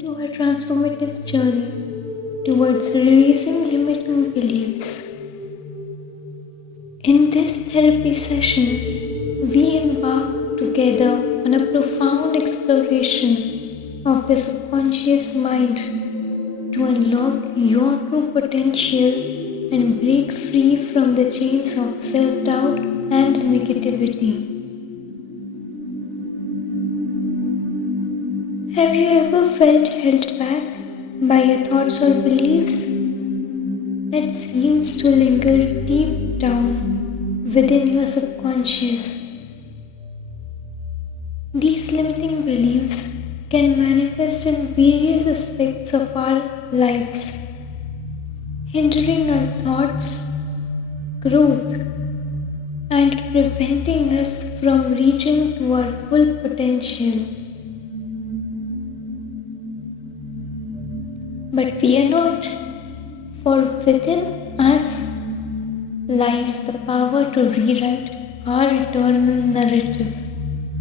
to a transformative journey towards releasing limiting beliefs. In this therapy session, we embark together on a profound exploration of the subconscious mind to unlock your true potential and break free from the chains of self-doubt and negativity. Have you ever felt held back by your thoughts or beliefs that seems to linger deep down within your subconscious? These limiting beliefs can manifest in various aspects of our lives, hindering our thoughts, growth, and preventing us from reaching to our full potential. But fear not, for within us lies the power to rewrite our eternal narrative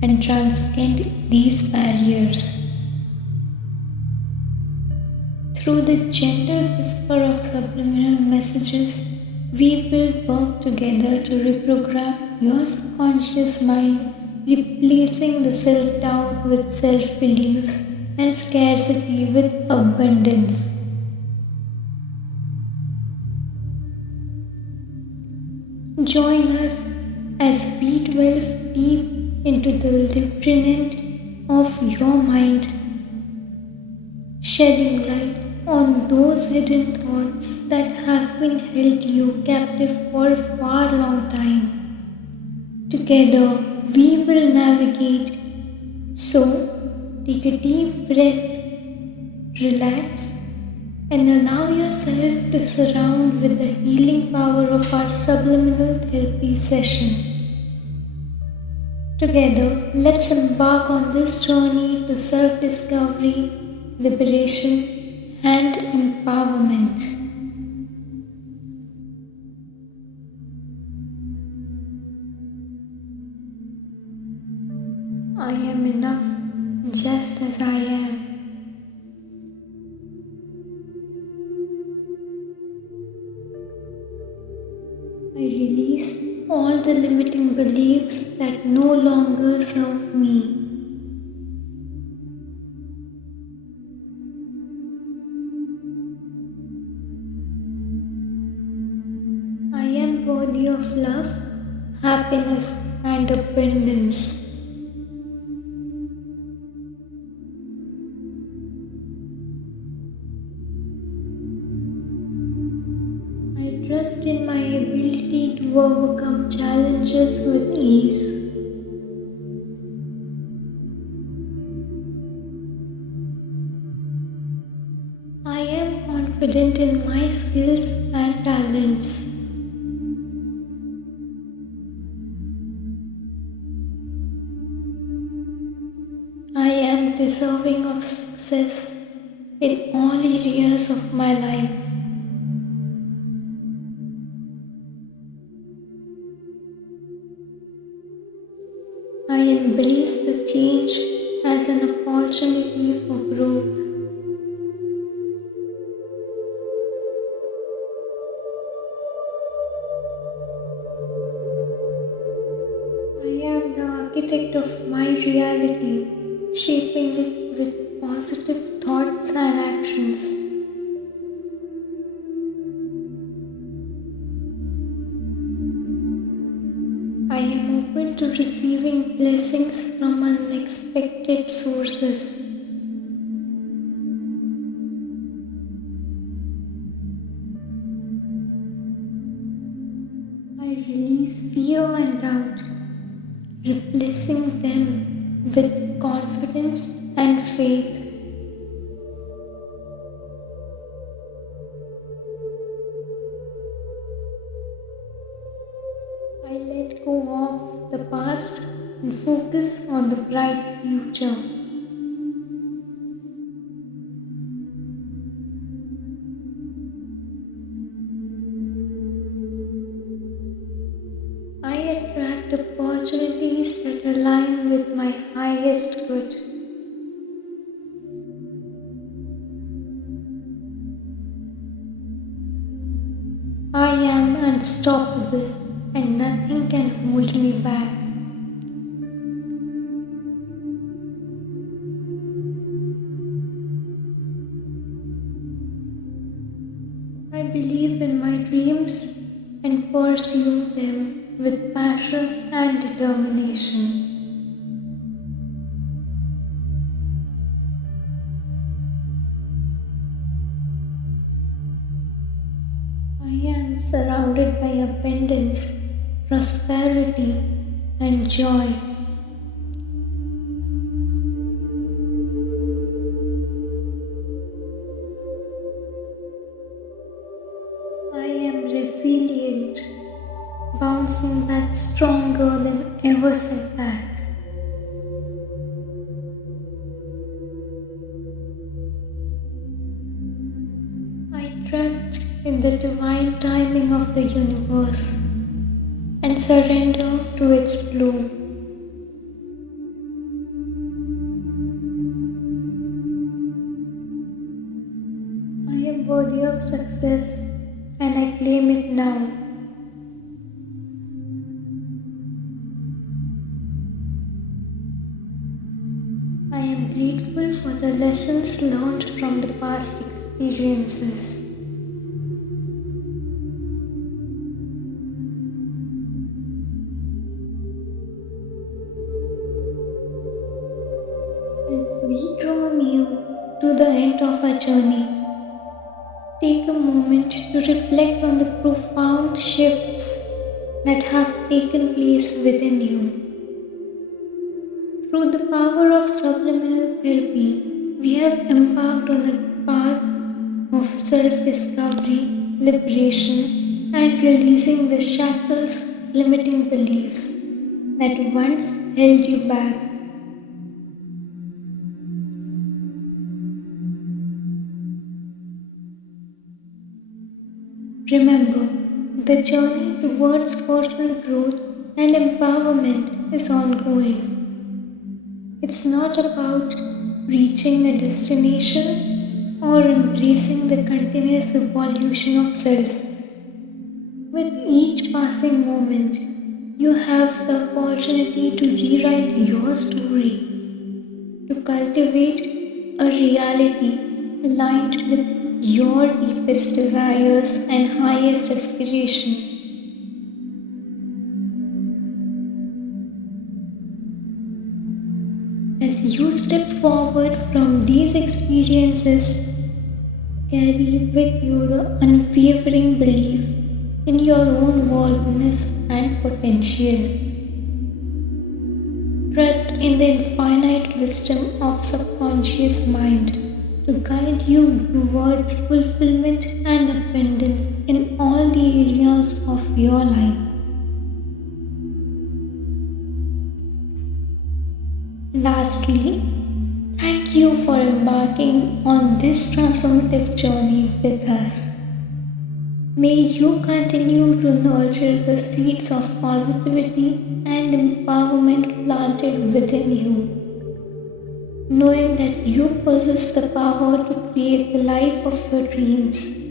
and transcend these barriers. Through the gentle whisper of subliminal messages, we will work together to reprogram your subconscious mind, replacing the self-doubt with self-beliefs and scarcity with abundance. Join us as we delve deep into the labyrinth of your mind, shedding light on those hidden thoughts that have been held you captive for a far long time. Together, we will navigate. So, take a deep breath, relax, and allow yourself to surround with the healing power of our subliminal therapy session. Together, let's embark on this journey to self-discovery, liberation, and empowerment. I am enough just as I am. I release all the limiting beliefs that no longer serve me. I am worthy of love, happiness, and abundance. I trust in my ability to overcome challenges with ease. I am confident in my skills and talents. I am deserving of success in all areas of my life. I embrace the change as an opportunity for growth. I am the architect of my reality, shaping it with positive thoughts and actions. I am open to receiving blessings from unexpected sources. I release fear and doubt, replacing them with confidence and faith. I let go of the past and focus on the bright future. I attract opportunities that align with my highest good. I am unstoppable and nothing can hold me back. I believe in my dreams and pursue them with passion and determination. I am surrounded by abundance, prosperity, and joy. I am resilient, bouncing back stronger than ever set back. I trust in the divine timing of the universe and surrender to its flow. I am worthy of success and I claim it now. I am grateful for the lessons learned from the past experiences. As we draw near to the end of our journey, take a moment to reflect on the profound shifts that have taken place within you. Through the power of subliminal therapy, we have embarked on a path of self-discovery, liberation, and releasing the shackles of limiting beliefs that once held you back. Remember, the journey towards personal growth and empowerment is ongoing. It's not about reaching a destination or embracing the continuous evolution of self. With each passing moment, you have the opportunity to rewrite your story, to cultivate a reality aligned with your deepest desires and highest aspirations. As you step forward from these experiences, carry with you the unwavering belief in your own worthiness and potential. Trust in the infinite wisdom of subconscious mind to guide you towards fulfillment and abundance in all the areas of your life. Lastly, thank you for embarking on this transformative journey with us. May you continue to nurture the seeds of positivity and empowerment planted within you, knowing that you possess the power to create the life of your dreams.